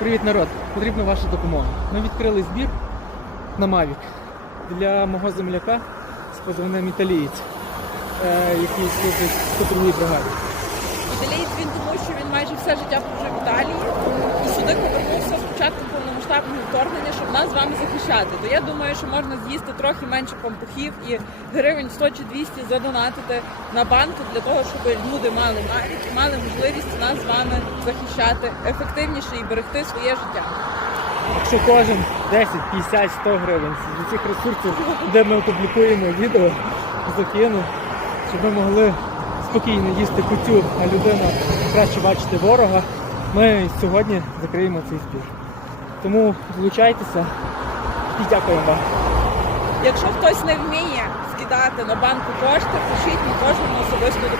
Привіт, народ! Потрібна ваша допомога. Ми відкрили збір на Mavic для мого земляка з позивним італієць, е, який служить в патрульній бригаді. Італієць він тому, що він майже все життя прожив в сюди повернувся з початку повномасштабного вторгнення, щоб нас з вами захищати. То я думаю, що можна з'їсти трохи менше пампухів і гривень 100 чи 200 задонатити на банку для того, щоб люди мали навіть і мали можливість нас з вами захищати ефективніше і берегти своє життя. Якщо кожен 10, 50, 100 гривень з цих ресурсів, де ми опублікуємо відео, закину, щоб ми могли спокійно їсти кутю, а людина краще бачити ворога, ми сьогодні закриємо цей збір. Тому долучайтеся і дякуємо вам. Якщо хтось не вміє скидати на банку кошти, пишіть, ми кожному особисто.